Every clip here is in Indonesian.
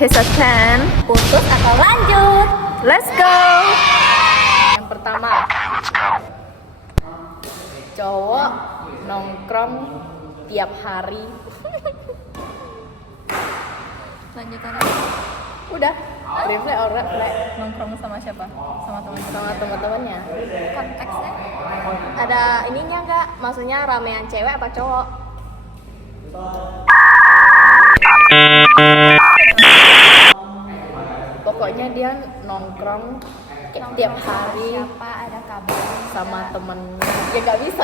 His attempt. Putus atau lanjut? Let's go. Yang pertama, cowok nongkrong tiap hari. Lanjutan Udah. Green flag or red flag? nongkrong sama siapa? Sama teman Sama teman-temannya. konteksnya Ada ininya nggak? Maksudnya ramean cewek apa cowok? Pokoknya dia nongkrong tiap hari siapa ada kabar sama temen. Ya nggak bisa.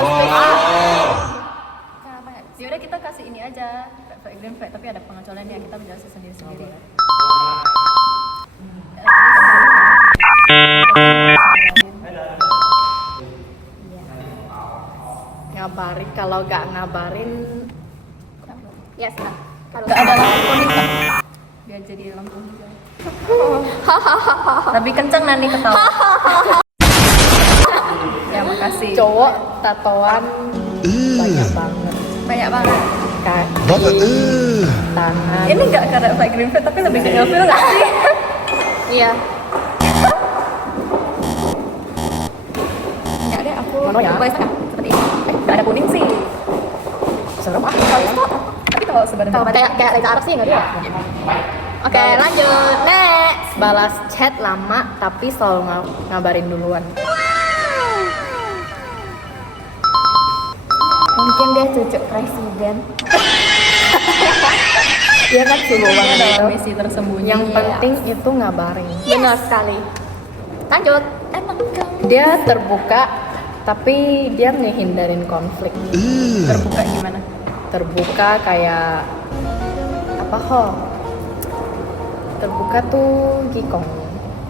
kenapa ya? Yaudah kita kasih ini aja green flag tapi ada pengecualiannya kita menjelaskan sendiri-sendiri. Ngabarin, kalau nggak ngabarin Ya sudah. harus Gak ada lampu kuning kan? Biar jadi lampu hijau. Lebih kenceng Nani ketawa. Ya makasih. cowok tatoan banyak banget, Banyak banget. kaki, tangan. Ini nggak karena flag green flag tapi lebih ke ilfil nggak sih? Iya. Nggak deh aku. Mana ya? Baik kan? Seperti ini. Nggak ada kuning sih. Serem ah. Tapi kalau sebenarnya Kalau kayak Reza Arab sih nggak dia. Oke, lanjut. Next. Balas chat lama tapi selalu ngabarin duluan. mungkin dia cucu presiden. Dia kan sibuk banget dalam itu. misi tersembunyi. Yang penting itu ngabarin. benar sekali. Lanjut. Emang kamu Dia terbuka tapi dia ngehindarin konflik. terbuka gimana? Terbuka kayak apa terbuka tuh gikong.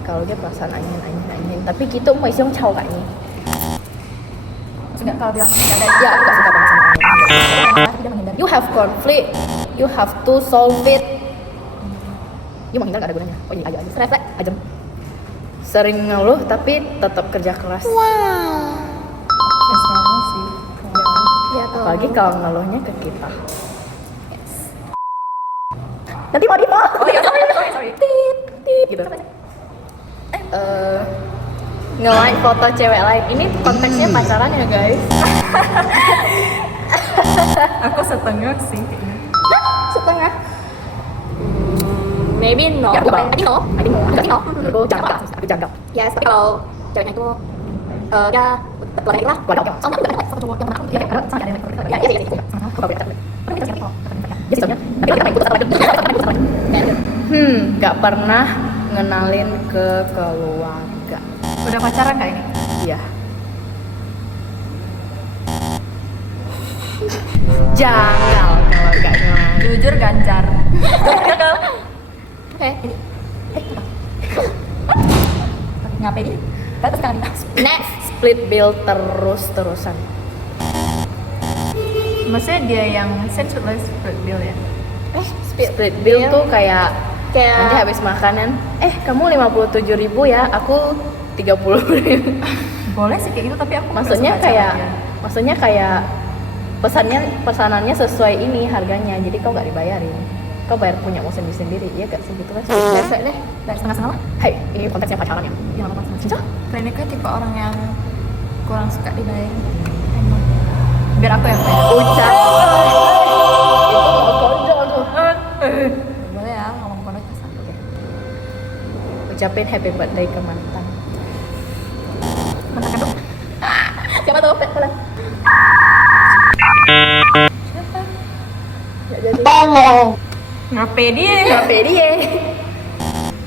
Kalau dia perasaan anjing tapi gitu mau iseng cowok kayaknya. Maksudnya kalau bilang nggak ada Ya aku gak suka banget sama anjing. tapi dia menghindar. You have conflict, you have to solve it. You menghindar gak ada gunanya. Oh iya aja refleks aja. Sering ngeluh tapi tetap kerja keras. Ya sama sih. Ya, apalagi kalau ngeluhnya ke kita. Nanti mau di Oh iya sorry. tit gitu. Nge-like foto cewek lain. Ini konteksnya pacaran ya guys. Aku setengah sih kayaknya. Setengah. Maybe no. Ya, aku I think no. I think no. I think no. Aku jangka. Aku jangka. Ya, tapi kalau ceweknya itu dia keluarga itu lah. Keluarga. Soalnya udah ada satu cowok yang menang. Ya, Sama ada yang ikut. ya, ya, ya. Aku gak boleh. Tapi kita cari kok. Jadi soalnya, tapi kita main putus atau lanjut. Gak pernah ngenalin ke keluarga. Udah pacaran nggak ini? Iya. Janggal kalau gak ngenalin. Jujur ganjar. Oke. Ngapain ini? Kita terus kali. Next. Split bill terus-terusan. Maksudnya dia yang send split bill ya? Split bill tuh kayak Kayak nanti habis makanan, kamu 57.000 ya, aku 30.000. Boleh sih kayak gitu tapi aku nggak Maksudnya suka kayak, caranya. maksudnya kayak pesanannya sesuai ini harganya, jadi kau nggak dibayarin, kau bayar punya mau sendiri, iya gak sih gitu kan? biasa deh. Bayar setengah-setengah lah. Hai, ini konteksnya pacaran ya? Ya nggak apa-apa. Cinta? Kliniknya tipe orang yang kurang suka dibayar. Emang. Biar aku yang bayar. Ucap. Itu mau kondol tuh. Boleh ya ngomong pondok kasar. Ucapin happy birthday ke mantan. Mantan dong. Siapa tuh? Boleh. Siapa? Gak jadi. Ngapain dia? Ngapain dia?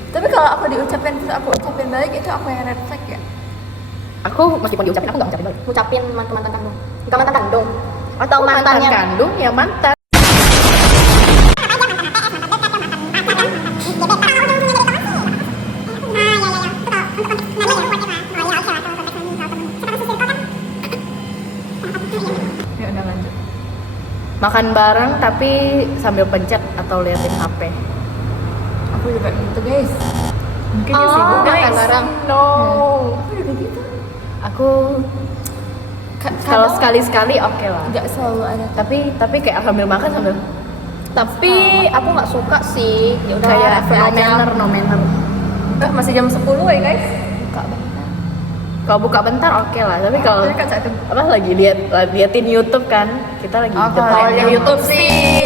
Tapi kalau aku diucapin terus aku ucapin balik itu aku yang red flag ya? Aku meskipun diucapin, aku gak ucapin balik. Ngucapin mantan kandung. Bukan mantan kandung. Atau Aku mantan yang kandung ya mantan. Ya udah lanjut. Makan bareng tapi sambil pencet atau liatin HP. Aku juga gitu guys. Mungkin dia Oh, sibuk makan guys. bareng. No. Aku juga gitu. Aku kalau sekali-sekali oke lah. Nggak selalu ada. Tapi kayak sambil makan sambil Tapi aku nggak suka sih. Ya udah, Kayak refleks aja. no manner. Masih jam 10 ya guys. Buka bentar. Kalau buka bentar oke lah. Tapi kalau Tapi kan saat itu. apa lagi liatin YouTube kan, kita lagi Kalau liat yang YouTube sih,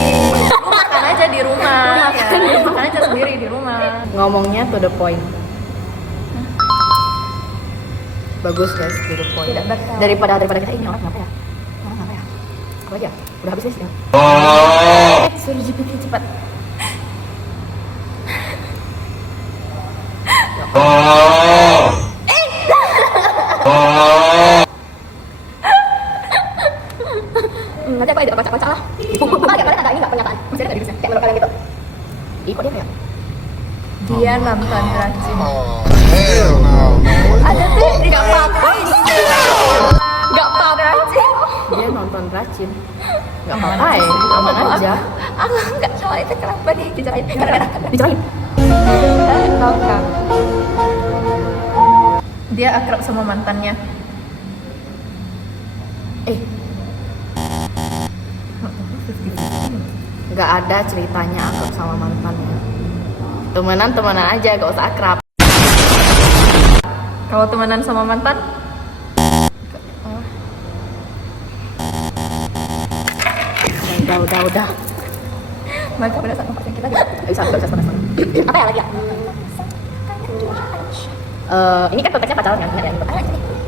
lu makan aja di rumah. Ya. Makan aja sendiri di rumah. Ngomongnya to the point. Bagus guys, to the point. Tidak berkali. Daripada kita ini orang kenapa ya? Orang kenapa ya? Apa aja? Udah habis nih. Suruh GPT cepat. Nanti aku edit baca-baca lah. Bukan kayak kalian ada ini nggak pernyataan? Masih ada nggak di Indonesia? Kayak menurut kalian gitu. Ih, kok dia kayak Dia nonton rajin. Hell no, man. Ada tuh nggak apa-apa. Nggak apa-apa. dia nonton racin. Gak apa-apa ya, aman aja. Aku nggak salah itu kenapa nih dicerain? Dicerain. Tahu kan? Dia akrab sama mantannya. Gak ada ceritanya akrab sama mantannya. Temenan aja, gak usah akrab. Kalau temenan sama mantan, Udah. Mereka pada saat tempat yang kita gitu. Bisa. Apa ya lagi ya? Ini kan konteksnya pacaran kan? Nggak ya,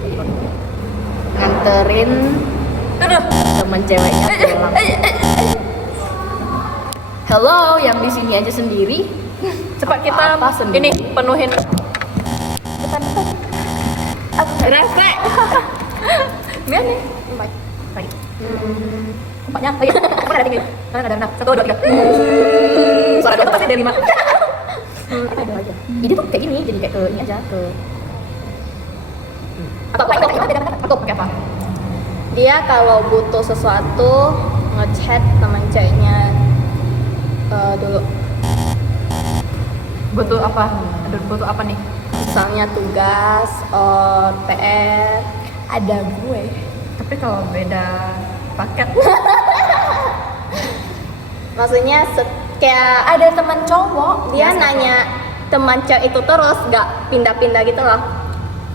ini nganterin teman ceweknya pulang. Hello, yang di sini aja sendiri. cepat kita Apa sendiri? ini penuhin. Refleks. Biar nih. Baik. Tempatnya, oh iya, aku ada tinggi. Kalian ada 6, 1, 2, 3. Suara dua Pasti ada 5. apa ada aja. Ini tuh kayak gini, jadi kayak ke ini aja ke. Atau Pakai apa? dia kalau butuh sesuatu ngechat teman ceweknya dulu. Butuh apa? Aduh, butuh apa nih? Misalnya tugas, PR, ada gue. Tapi kalau beda paket, Maksudnya kayak ada teman cowok, dia nanya teman cewek itu terus, gak pindah-pindah gitu loh.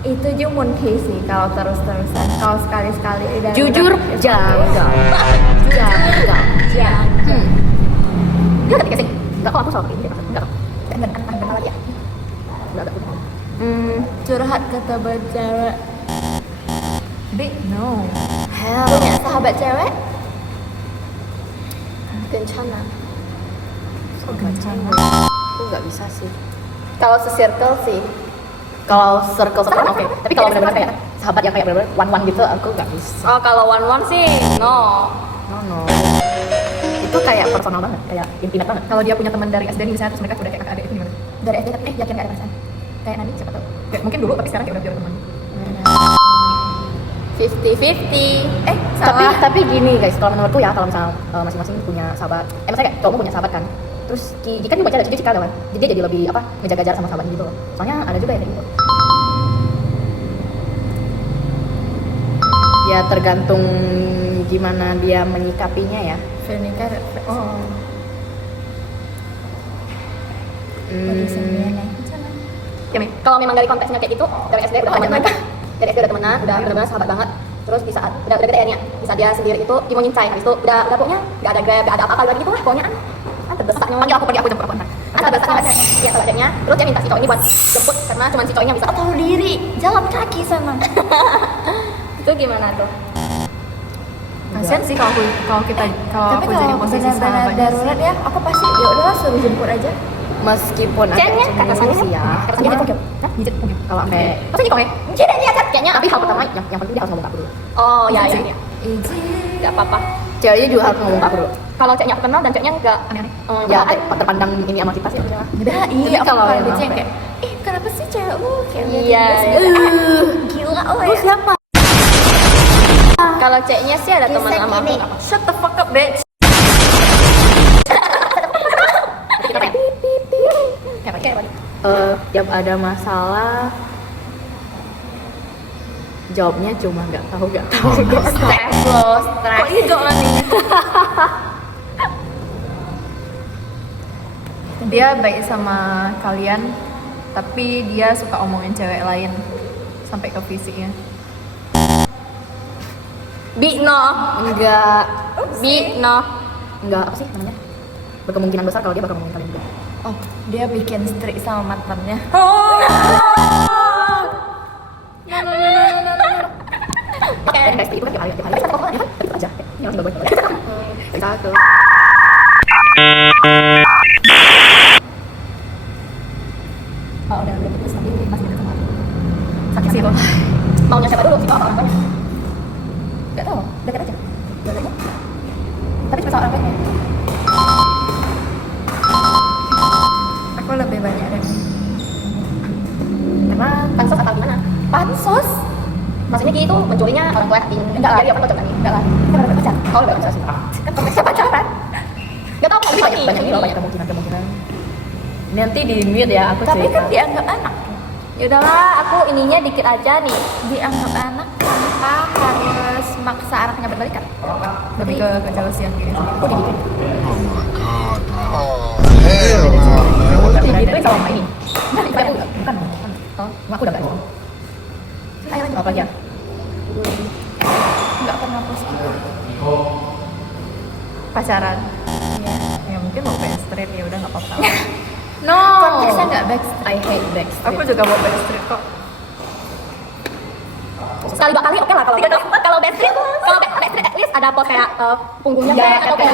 itu juga mungkin sih kalau terus-terusan. Kalau sekali-sekali udah Jujur, jaga. Dia ketika sih, Enggak kok aku selalu kayak gini. Enggak. enggak lagi ya. Enggak. curhat ke sahabat cewek. Big no. Hell. Punya sahabat cewek? Kencana. Aku nggak bisa sih. Kalau se-circle sih. Kalau circle teman oke. Tapi kalau benar-benar kayak sahabat yang kayak benar-benar one gitu, aku nggak bisa. Oh, kalau one-one sih, no. No. Itu kayak personal banget, kayak intimate banget. Kalau dia punya teman dari SD nih misalnya terus mereka udah kayak kakak adik itu gimana? Dari SD tapi yakin gak ada perasaan. Kayak Nani, siapa tau. Kayak mungkin dulu tapi sekarang kayak udah jadi teman. 50-50. Tapi gini guys, kalau menurutku ya kalau misal masing-masing punya sahabat, maksudnya kayak cowokmu punya sahabat kan, terus Ki kan juga pacar Ci kan, jadi dia jadi lebih apa ngejaga jarak sama sahabatnya gitu loh. Soalnya ada juga yang kayak gitu. Ya tergantung gimana dia menyikapinya ya. Veronica, oh. Ya, kalau memang dari konteksnya kayak gitu, dari SD udah temenan, dari SD udah temenan, udah benar-benar sahabat banget. Terus di saat udah gede akhirnya, di saat dia sendiri itu dia mau nyincai, habis itu udah pokoknya nggak ada grab, nggak ada apa-apa lagi gitu lah, pokoknya kan terdesaknya panggil aku jemput aku kan terdesaknya ya sahabatnya, terus dia minta si cowok ini buat jemput karena cuma si cowoknya bisa tahu diri, jalan kaki sana. Itu gimana tuh? Kasian sih kalau Tapi aku jadi kalau posisi benar-benar sahabatnya. darurat ya, aku pasti ya udahlah suruh jemput aja. Meskipun agak Chatnya kata cemburu saya sih ya. kata saya gitu. Mijit mungkin. Kalau kayak Pasti kok ya? Jadi dia chat kayaknya. tapi hal pertama yang penting dia harus ngomong ke aku dulu. Oh ya ya. Izin. Enggak apa-apa. Ceweknya juga harus ngomong ke aku dulu. Kalau chatnya aku kenal dan chatnya enggak Aneh-aneh. Ya terpandang ini sama kita sih ya. Nah, Tapi iya, kalau kalau yang yang apa kayak, kenapa sih cewek lu kayak Iya. gila lo Lu ya? siapa? Kalau chatnya sih ada teman sama aku. Shut the fuck up, bitch. Kita kayak Kayak apa? Tiap ada masalah jawabnya cuma nggak tahu. stress lo, stress. Kok hijau lah nih? Dia baik sama kalian, tapi dia suka omongin cewek lain sampai ke fisiknya. Bino. Enggak. Bino. Enggak, apa sih namanya? Berkemungkinan besar kalau dia bakal ngomongin kalian juga. Oh, dia bikin strik sama mantannya. Oke. Dan guys, itu kan tiap hari kita kok ya kan? Itu aja. Ini langsung gue. Bisa tuh. Oh, udah putus tapi masih dekat sama aku. Sakit sih kok. Maunya siapa dulu? Siapa orang tuanya? Enggak tahu, dekat aja. Dekatnya. Tapi cuma sama orang tuanya. Aku lebih banyak deh. Karena Pansos atau gimana? pansos. Maksudnya Ki itu mencurinya orang tua di Enggak lah. Jadi apa cocok kan? Enggak lah. Kan ada pacar. Oh, udah pacar sih. Kan konteksnya pacaran. Gak tau kalau Banyak banyak ini loh, banyak kemungkinan. Ini nanti di mute ya aku Tapi cerita. kan dianggap anak. Ya udahlah, aku ininya dikit aja nih. Dianggap anak tanpa harus maksa anaknya berbalikan. Lebih ke kejealousian gitu. Aku digituin. Oh my god. Oh, hell no, man. Digituin sama mama ini. Nah, itu aku bukan. Oh, aku udah enggak gitu. Ayo lanjut apa aja? Nggak pernah positif. Pacaran. Iya. Ya mungkin mau backstreet ya udah nggak apa-apa. No. Konteksnya nggak backstreet. I hate backstreet. Aku juga mau backstreet kok. Sekali dua kali oke lah kalau backstreet at least ada pos kayak punggungnya Ya, atau kayak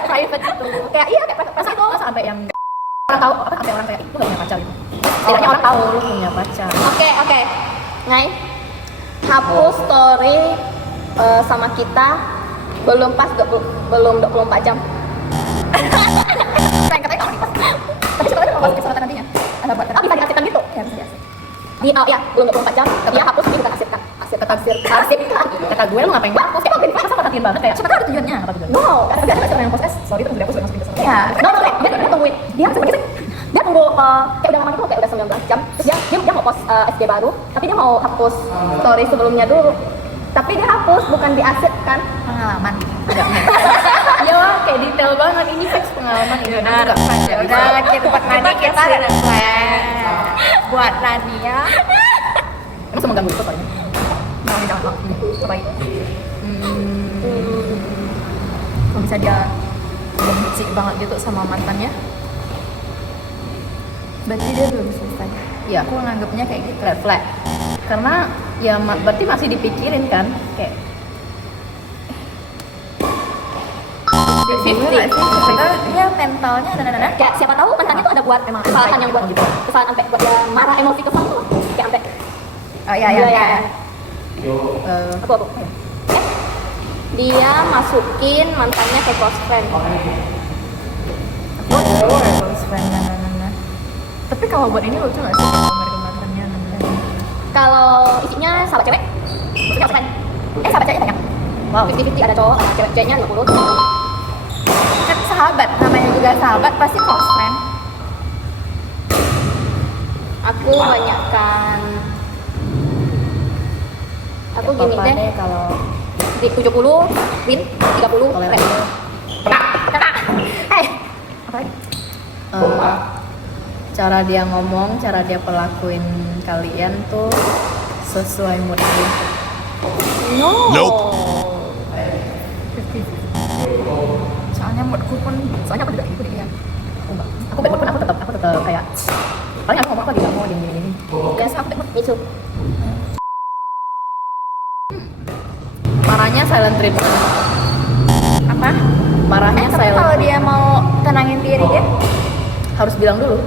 private gitu. kayak iya kayak pas itu Masa sampai yang orang tahu apa sampai orang kayak itu gak punya pacar gitu. Setidaknya orang tahu lu punya pacar. oke Ngai hapus story sama kita belum pas belum 24 jam. Yang katanya kamu pas. Tapi sebenarnya kalau masukin surat nantinya ada buat Tapi bisa diarsipkan gitu. ya bisa diarsip. Di ya belum 24 jam dia hapus dia bukan arsipkan. Arsip. Kata gue lu ngapain banget? Kok gini? Masa perhatiin banget kayak siapa tahu ada tujuannya apa tujuannya? No. Karena dia ada yang post sorry terus dihapus masukin ke surat. Ya. No, dia tungguin. Dia tunggu kayak udah lama gitu kayak udah 19 jam. Terus dia mau post SD baru, tapi dia mau hapus story sebelumnya dulu. Tapi dia hapus bukan diarsipkan. Pengalaman. Enggak. Iya lah, kayak detail banget ini facts pengalaman ini. Ya udah kita buat Nani kita ada plan. Buat Nani ya. Emang sama ganggu itu soalnya. Mau dijawab. Terbaik. Kalau bisa dia benci banget gitu sama mantannya, berarti dia belum selesai. Iya. Aku nganggapnya kayak gitu. Red flag. Karena ya berarti masih dipikirin kan kayak Gue nggak sih, sebenarnya dia mentalnya dan Kayak siapa tahu mantannya tuh ada buat emang kesalahan yang buat gitu. kesalahan sampai buat dia marah emosi kesal tuh kayak sampai oh ya. apa dia masukin mantannya ke close friend. Close friend, nah. Tapi kalau buat ini lucu nggak sih kemarin-kemarinnya? Kalau isinya sahabat cewek maksudnya close friend sahabat ceweknya banyak. wow. 50-50 ada cowok ada ceweknya 50. Kan sahabat, namanya juga sahabat pasti close friend. Aku banyakkan aku gini Apa-apa deh kalau di 70 win 30 toleran. red. Apa lagi? Cara dia ngomong, cara dia pelakuin kalian tuh sesuai mood dia. Nope. Soalnya moodku pun, soalnya aku juga gitu deh ya. Aku bad mood pun aku tetap kayak paling aku ngomong apa gitu mau gini. Yes, aku me too. Marahnya silent treatment. Apa? Marahnya Tapi silent kalau treatment. dia mau tenangin diri dia, Harus bilang dulu.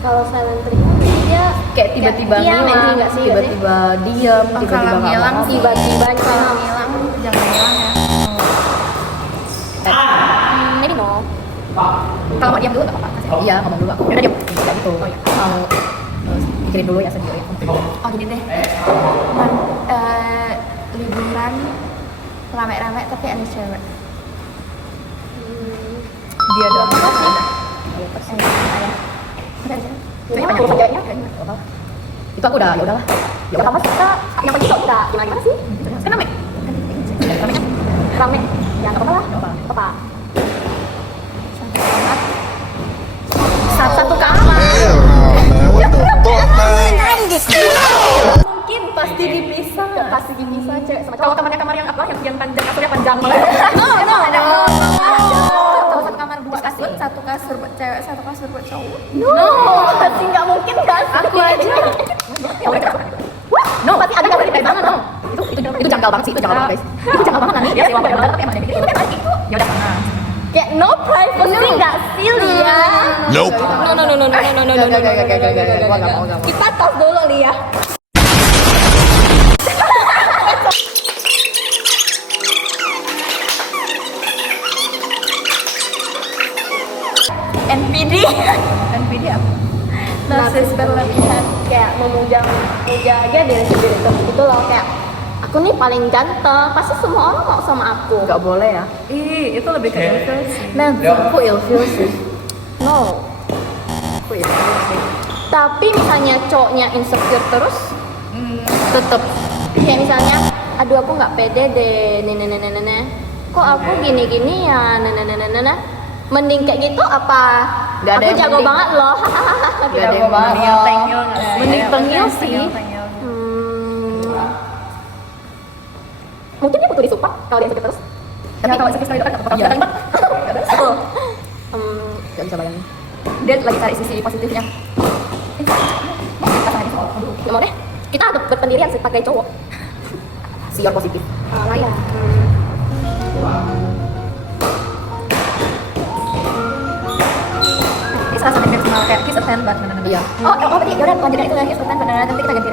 Kalau silent treatment dia Kayak tiba-tiba iya, ngilang, Mandy nggak sih, tiba-tiba diam, Oh, tiba-tiba kalau nggak ngilang ngomong. tiba-tiba kalau ngilang jangan ngilang ya. maybe no. Kalau mau diam dulu nggak apa-apa. Iya, ngomong dulu aku. Udah diam. Kayak gitu. Mau pikirin dulu ya sendiri. Oh gini deh, liburan rame-rame tapi ada cewek. Dia doang kan ada. Cuma urusan ceweknya Itu aku udah ya udahlah. ya udah mas kita yang penting kok udah gimana sih Kan rame. rame ya nggak apa-apa lah Nggak apa-apa. apa Mungkin Pasti dipisah. pasti dipisah cewek sama Kalau cowok. temannya kamar yang apa? Yang panjang kasurnya panjang banget. Kalau satu kamar 2 kasur, satu kasur buat cewek, satu kasur buat cowok. No, pasti nggak mungkin kan? Aku aja. No, pasti ada nggak dari Jangan, no. Itu janggal banget sih, itu janggal banget guys. Itu janggal banget nih. Dia sih wangi banget, tapi emang dia mikir itu. Ya udah. Kayak no privacy nggak sih Lia? Nope. No. Gua nggak mau. Kita tos dulu Lia. NPD NPD apa? Narsis berlebihan. kayak memuja aja diri sendiri itu loh kayak aku nih paling ganteng pasti semua orang mau sama aku. Nggak boleh ya. Ih, itu lebih ke ilfil sih. Aku ilfeel sih. No. Aku ilfeel sih. Tapi misalnya cowoknya insecure terus, Tetep. kayak misalnya, aduh aku nggak pede deh, nenek, kok aku gini-gini ya, nenek, mending kayak gitu apa? Nggak ada Aku yang jago mending. banget loh. Nggak ada yang banget. Tengil nggak sih? Mending tengil sih. Tengil. Mungkin dia butuh disupport kalau dia insecure terus. Ya kalau sekali itu kan tetap Iya. kalimat. Betul. Gak bisa bayangin. Dia lagi cari sisi positifnya. Nggak mau deh. Kita harus berpendirian sebagai cowok. Siar positif. Layan. Ini salah satu tips kayak kiss and tell, but Iya. Oh, berarti yaudah lanjutkan itu lagi sebentar, nanti kita ganti